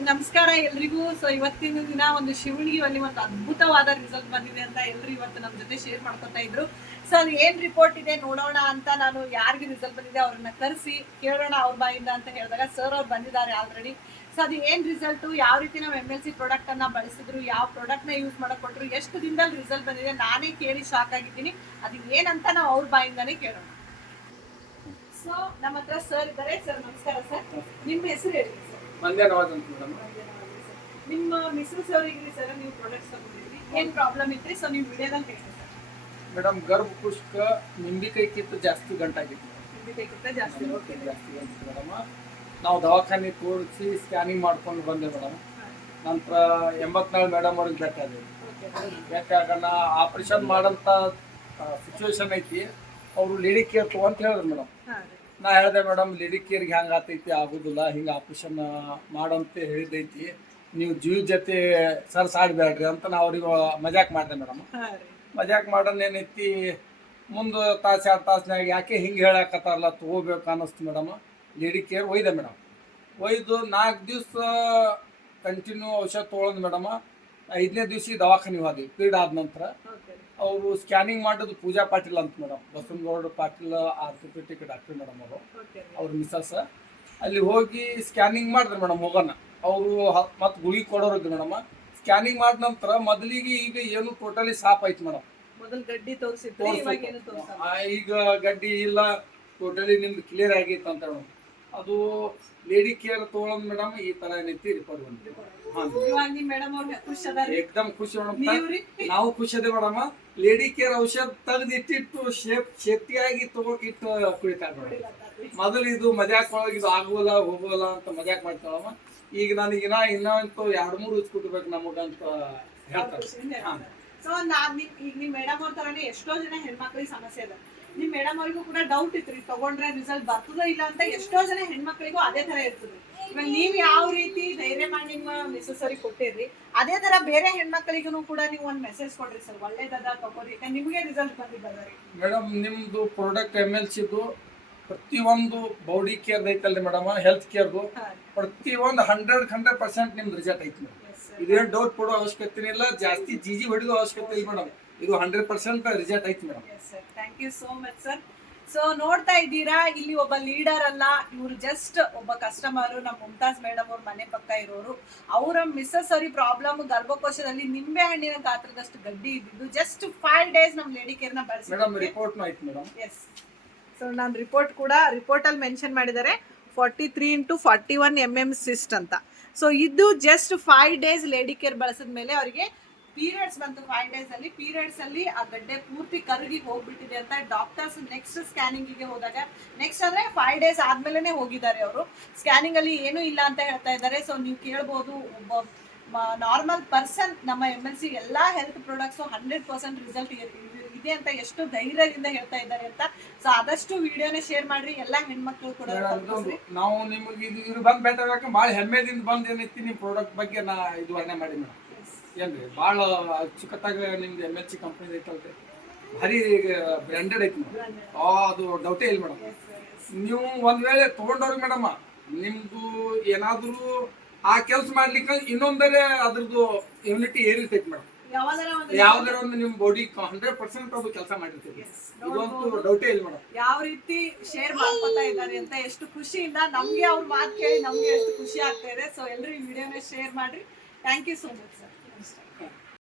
ನಮಸ್ಕಾರ ಎಲ್ರಿಗೂ. ಸೊ ಇವತ್ತಿನ ದಿನ ಒಂದು ಶಿವಣಿಗೆಯಲ್ಲಿ ಒಂದು ಅದ್ಭುತವಾದ ರಿಸಲ್ಟ್ ಬಂದಿದೆ ಅಂತ ಎಲ್ರು ಇವತ್ತು ನಮ್ಮ ಜೊತೆ ಶೇರ್ ಮಾಡ್ಕೊತಾ ಇದ್ರು. ಸೊ ಅದು ಏನ್ ರಿಪೋರ್ಟ್ ಇದೆ ನೋಡೋಣ ಅಂತ ನಾನು ಯಾರಿಗೆ ರಿಸಲ್ಟ್ ಬಂದಿದೆ ಅವ್ರನ್ನ ಕರೆಸಿ ಕೇಳೋಣ ಅವ್ರ ಬಾಯಿಂದ ಅಂತ ಹೇಳಿದಾಗ ಸರ್ ಅವ್ರು ಬಂದಿದ್ದಾರೆ ಆಲ್ರೆಡಿ. ಸೊ ಅದು ಏನ್ ರಿಸಲ್ಟ್, ಯಾವ ರೀತಿ ನಾವು MLC ಪ್ರಾಡಕ್ಟ್ ಅನ್ನ ಬಳಸಿದ್ರು, ಯಾವ ಪ್ರಾಡಕ್ಟ್ ನ ಯೂಸ್ ಮಾಡಕ್ ಕೊಟ್ರು, ಎಷ್ಟು ದಿನದಲ್ಲಿ ರಿಸಲ್ಟ್ ಬಂದಿದೆ ನಾನೇ ಕೇಳಿ ಶಾಕ್ ಆಗಿದ್ದೀನಿ. ಅದು ಏನಂತ ನಾವು ಅವ್ರ ಬಾಯಿಂದಾನೇ ಕೇಳೋಣ. ಸೊ ನಮ್ಮ ಹತ್ರ ಸರ್ ಇದ್ದಾರೆ. ಸರ್ ನಮಸ್ಕಾರ ಸರ್, ನಿಮ್ಮ ಹೆಸರು ಹೇಳಿ ಸರ್. ಮಂಡ್ಯನವಾದ ಅಂತ ಮೇಡಮ್. ನಿಮ್ಮ ಮಿಸ್ಸಸ್ ಅವರಿಗೆ ಸರ್ ನೀವು ಪ್ರಾಡಕ್ಟ್ಸ್ ತಗೊಂಡಿದ್ರಿ, ಏನ್ ಪ್ರಾಬ್ಲಮ್ ಇತ್ತು? ಸೊ ನೀವು ವಿಡಿಯೋದಲ್ಲಿ ಹೇಳಿ ಸರ್. ಮೇಡಮ್ ಗರ್ಭಕುಷ್ಕ ನಿಂಬಿಕಾಯಿಕ್ಕಿಂತ ಜಾಸ್ತಿ ಗಂಟಾಗಿತ್ತು. ನಿಂಬಿಕಾಯಿಕ್ಕಿಂತ ಜಾಸ್ತಿ ಓಕೆ ಜಾಸ್ತಿ ಗಂಟು ಮೇಡಮ್. ನಾವು ದವಾಖಾನೆ ತೋರಿಸಿ ಸ್ಕ್ಯಾನಿಂಗ್ ಮಾಡ್ಕೊಂಡು ಬಂದೆ ಮೇಡಮ್. ನಂತರ 84 ಮೇಡಮ್ ಅವ್ರಿಗೆ ಭೇಟಿ ಆದೇವಿ. ಭೇಟಿ ಆಗೋಣ ಆಪರೇಷನ್ ಮಾಡೋಂಥ ಸಿಚುವೇಶನ್ ಐತಿ, ಅವರು ಲೇಡಿ ಕೇರ್ ಅಂತ ಹೇಳಿದ್ರು ಮೇಡಮ್. ನಾ ಹೇಳಿದೆ ಮೇಡಮ್ ಲೇಡಿ ಕೇರ್ಗೆ ಹೆಂಗೆ ಆತೈತಿ, ಆಗೋದಿಲ್ಲ, ಹಿಂಗೆ ಆಪರೇಷನ್ ಮಾಡಂತ ಹೇಳಿದೈತಿ, ನೀವು ಜೀವ ಜೊತೆ ಸರ್ಸಾಡಬೇಡ್ರಿ ಅಂತ ನಾ ಅವ್ರಿಗೆ ಮಜಾಕ್ ಮಾಡಿದೆ ಮೇಡಮ್. ಮಜಾಕ್ ಮಾಡೋಣ ಏನೈತಿ, ಮುಂದೆ ತಾಸು 2 ತಾಸ್ನಾಗ ಯಾಕೆ ಹಿಂಗೆ ಹೇಳಕತ್ತಾರಲ್ಲ ತೊಗೋಬೇಕು ಅನ್ನಿಸ್ತು ಮೇಡಮ್. ಲೇಡಿ ಕೇರ್ ಒಯ್ದೆ ಮೇಡಮ್. ಒಯ್ದು 4 ದಿವಸ ಕಂಟಿನ್ಯೂ ಔಷಧ ತೊಗೊಳೋದು ಮೇಡಮ್. 5ನೇ ದಿವಸ ದವಾಖಾನೆ ಹೋದ್ವಿ. ಪೀಡ್ ಆದ ನಂತರ ಅವರು ಸ್ಕ್ಯಾನಿಂಗ್ ಮಾಡೋದು ಪೂಜಾ ಪಾಟೀಲ್ ಅಂತ madam, Basavanagouda Patil orthopaedic doctor madam ಅವರು, ಅವ್ರ ಮಿಸಸ್. ಅಲ್ಲಿ ಹೋಗಿ ಸ್ಕ್ಯಾನಿಂಗ್ ಮಾಡಿದ್ರು ಮೇಡಮ್. ಹೋಗೋಣ ಅವರು ಮತ್ತು ಗುಳಿಗೆ ಕೊಡೋರಿದ್ದು ಮೇಡಮ್. ಸ್ಕ್ಯಾನಿಂಗ್ ಮಾಡಿದ ನಂತರ ಮೊದಲಿಗೆ ಈಗ ಏನು ಟೋಟಲಿ ಸಾಫ್ ಆಯ್ತು ಮೇಡಮ್. ಈಗ ಗಡ್ಡಿ ಇಲ್ಲ, ಟೋಟಲಿ ನಿಮ್ದು ಕ್ಲಿಯರ್ ಆಗೈತೆ ಅಂತ ಮೇಡಮ್. ಅದು ಲೇಡಿ ಕೇರ್ ತಗೊಳ್ಳೋದು ಮೇಡಮ್. ಈ ತರ ಏನೈತಿ ರಿಪೋರ್ಟ್ ಬಂದಿದೆ. ಏಕ್ದಮ್ ಖುಷಿ ಮೇಡಮ್, ನಾವು ಖುಷಿ ಅದೇ ಮೇಡಮ್. ಲೇಡಿ ಕೇರ್ ಔಷಧ ತೆಗೆದು ಇಟ್ಟಿಟ್ಟು ಸೇಫ್ಟಿಯಾಗಿ ಇಟ್ಟು ಕುಡಿತಾರೆ ಮೇಡಮ್. ಮೊದಲು ಇದು ಮಜಾಕ್ ಒಳಗೆ ಇದು ಆಗೋಲ್ಲ ಹೋಗೋಲ್ಲ ಅಂತ ಮಜಾಕ್ ಮಾಡ್ತಾಳಮ್ಮ. ಈಗ ನನಗಿನ ಇನ್ನಂತೂ 2-3 ದಿವಸ ಕೊಡ್ಬೇಕು ನಮಗಂತ ಹೇಳ್ತಾರೆ. ಸೊ ಈಗ ನಿಮ್ ಮೇಡಮ್ ಅವ್ರ ತರನೇ ಎಷ್ಟೋ ಜನ ಹೆಣ್ಮಕ್ಳಿಗೆ ಸಮಸ್ಯೆ ಇದೆ. ನಿಮ್ ಮೇಡಮ್ ಅವ್ರಿಗೂ ಕೂಡ ಡೌಟ್ ಇತ್ತು, ತಗೊಂಡ್ರೆ ರಿಸಲ್ಟ್ ಬರ್ತದೋ ಇಲ್ಲ ಅಂತ. ಎಷ್ಟೋ ಜನ ಹೆಣ್ಮಕ್ಳಿಗೂ ಅದೇ ತರ ಇರ್ತದೆ. ಇವಾಗ ನೀವ್ ಯಾವ ರೀತಿ ಧೈರ್ಯ ಮಾಡಿ ನಿಮ್ಮ ಮಿಸಸ್ ಅವ್ರಿಗೆ ಕೊಟ್ಟಿರ್ರಿ, ಅದೇ ತರ ಬೇರೆ ಹೆಣ್ಮಕ್ಳಿಗೂ ಕೂಡ ನೀವು ಒಂದ್ ಮೆಸೇಜ್ ಕೊಡ್ರಿ ಸರ್, ಒಳ್ಳೇದದ ತಗೋರಿ, ನಿಮ್ಗೆ ರಿಸಲ್ಟ್ ಬಂದಿದ್ದಾರೆ ಮೇಡಮ್. ನಿಮ್ದು ಪ್ರಾಡಕ್ಟ್ MLC ಪ್ರತಿಯೊಂದು ಬಾಡಿ ಕೇರ್ ಐತಲ್ರಿ ಮೇಡಮ್, ಹೆಲ್ತ್ ಕೇರ್ದು ಪ್ರತಿಯೊಂದು 100% ನಿಮ್ದು ರಿಸಲ್ಟ್ ಐತಿ ಮೇಡಮ್. ಇದೇನು ಡೌಟ್ ಕೊಡೋ ಅವಶ್ಯಕತೆ ಇಲ್ಲ, ಜಾಸ್ತಿ ಜಿಜಿ ಹೊಡಿದೋ ಅವಶ್ಯಕತೆ ಇಲ್ಲ ಮೇಡಮ್. ಇದು 100% ರಿಸಲ್ಟ್ ಐತಿ madam. Thank you so much sir. So ನೋಡ್ತಾ ಇದ್ದೀರಾ, ಇಲ್ಲಿ ಒಬ್ಬ ಲೀಡರ್ ಅಲ್ಲ, ಇವ್ರು ಜಸ್ಟ್ ಒಬ್ಬ ಕಸ್ಟಮರ್. ನಮ್ಮ ಮುಮ್ತಾಜ್ ಮೇಡಮ್ ಅವ್ರ ಮನೆ ಪಕ್ಕ ಇರೋರು. ಅವರ ಮಿಸ್ಸಸ್ ಅವ್ರಿಗೆ ಪ್ರಾಬ್ಲಮ್, ಗರ್ಭಕೋಶದಲ್ಲಿ ನಿಂಬೆ ಹಣ್ಣಿನ ಗಾತ್ರದಷ್ಟು ಗಡ್ಡಿ ಇದ್ದಿದ್ದು. ಜಸ್ಟ್ 5 ಡೇಸ್ ನಮ್ಮ ಲೇಡಿ ಕೇರ್ ನ ಬಳಸಿ ಎಸ್. ಸೊ ನಾನು ರಿಪೋರ್ಟ್ ಅಲ್ಲಿ ಮೆನ್ಷನ್ ಮಾಡಿದ್ದಾರೆ 43x41 mm ಸಿಸ್ಟ್ ಅಂತ. ಸೊ ಇದು ಜಸ್ಟ್ 5 ಡೇಸ್ ಲೇಡಿ ಕೇರ್ ಬಳಸಿದ ಮೇಲೆ ಅವರಿಗೆ ಪೀರಿಯಡ್ಸ್ ಬಂತು. 5 ಡೇಸ್ ಅಲ್ಲಿ ಪೀರಿಯಡ್ಸ್ ಅಲ್ಲಿ ಆ ಗಡ್ಡೆ ಪೂರ್ತಿ ಕರಗಿ ಹೋಗ್ಬಿಟ್ಟಿದೆ ಅಂತ ಡಾಕ್ಟರ್ಸ್ ನೆಕ್ಸ್ಟ್ ಸ್ಕ್ಯಾನಿಂಗಿಗೆ ಹೋದಾಗ, ನೆಕ್ಸ್ಟ್ ಅಂದ್ರೆ 5 ಡೇಸ್ ಆದ್ಮೇಲೆ ಹೋಗಿದ್ದಾರೆ ಅವರು. ಸ್ಕ್ಯಾನಿಂಗ್ ಅಲ್ಲಿ ಏನೂ ಇಲ್ಲ ಅಂತ ಹೇಳ್ತಾ ಇದ್ದಾರೆ. ಸೊ ನೀವು ಕೇಳ್ಬೋದು, ಒಬ್ಬ ನಾರ್ಮಲ್ ಪರ್ಸನ್ ನಮ್ಮ MLC ಎಲ್ಲಾ ಹೆಲ್ತ್ ಪ್ರಾಡಕ್ಟ್ಸ್ 100% ರಿಸಲ್ಟ್ ಇದೆ ಅಂತ ಎಷ್ಟು ಧೈರ್ಯದಿಂದ ಹೇಳ್ತಾ ಇದ್ದಾರೆ ಅಂತ. ಸೊ ಆದಷ್ಟು ವಿಡಿಯೋನ ಶೇರ್ ಮಾಡ್ರಿ, ಎಲ್ಲಾ ಹೆಣ್ಮಕ್ಳು ಕೂಡ. ನಾವು ನಿಮಗೆ ಇದು ಬಂದ್ ಬೇಟಾಗ ಭಾಳ ಹೆಮ್ಮೆದಿಂದ ಬಂದ್ ಏನೈತಿ ನಿಮ್ ಪ್ರಾಡಕ್ಟ್ ಬಗ್ಗೆ ನಾ ಇದು ವರ್ಣನೆ ಮಾಡಿ ಮೇಡಮ್. ಏನ್ರಿ ಭಾಳ ಅಚ್ಚುಕಟ್ಟಾಗ ನಿಮ್ದು MLC ಕಂಪನಿ ಐತಲ್ರಿ, ಭಾರಿ ಬ್ರ್ಯಾಂಡೆಡ್ ಐತಿ ಮೇಡಮ್. ಅದು ಡೌಟೇ ಇಲ್ಲ ಮೇಡಮ್. ನೀವು ಒಂದ್ ವೇಳೆ ತಗೊಂಡವ್ರಿ ಮೇಡಮ್, ನಿಮ್ದು ಏನಾದ್ರು ಆ ಕೆಲಸ ಮಾಡ್ಲಿಕ್ಕೆ ಇನ್ನೊಂದರೆ ಅದ್ರದ್ದು ಇಮ್ಯುನಿಟಿ ಏರಿರ್ತೈತಿ ಮೇಡಮ್. ಯಾವ್ದಾರ ಒಂದು ನಿಮ್ ಬಾಡಿ 100% ಅದು ಕೆಲಸ ಮಾಡಿರ್ತೈತಿ. ಇದಂತೂ ಡೌಟೇ ಇಲ್ಲ ಮೇಡಮ್. ಯಾವ ರೀತಿ ಶೇರ್ ಮಾಡ್ಕೊತಾ ಇದ್ದಾರೆ ಅಂತ ಎಷ್ಟು ಖುಷಿಯಿಂದ, ನಮ್ಗೆ ಅವ್ರ ಮಾತು ಕೇಳಿ ನಮ್ಗೆ ಎಷ್ಟು ಖುಷಿ ಆಗ್ತಾ ಇದೆ. ಸೊ ಎಲ್ಲರೂ ಈ ವಿಡಿಯೋನ ಶೇರ್ ಮಾಡ್ರಿ. Thank you so much sir.